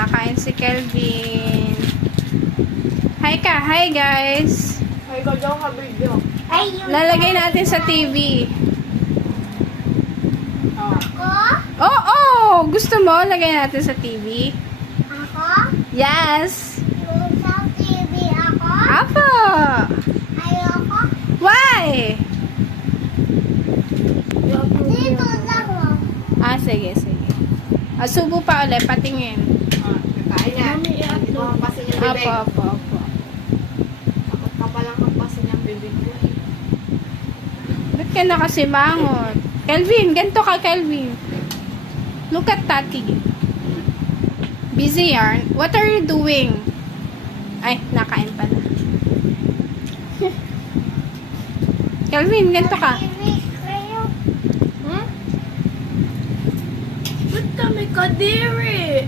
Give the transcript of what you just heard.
Kumakain si Kelvin. Hi ka. Hi, guys. Ay, ikaw dyan ka video. Lalagay natin sa TV. Ako? Oo! Gusto mo? Lagay natin sa TV? Ako? Yes! Yung sa TV ako? Apo! Ayoko? Why? Dito lang oh. Sige. Subo pa ulit. Patingin. Kakain na. Hindi mo hampasin yung bibig. Apo. Takot ka palang hampasin yung bibig ko. Ba't ka nakasimangot? Kelvin, ganito ka, Kelvin. Look at Tati. Busy yarn. What are you doing? Ay, nakain pala. Kelvin, ganito ka. Ibig kayo. Ba't kami kadiri?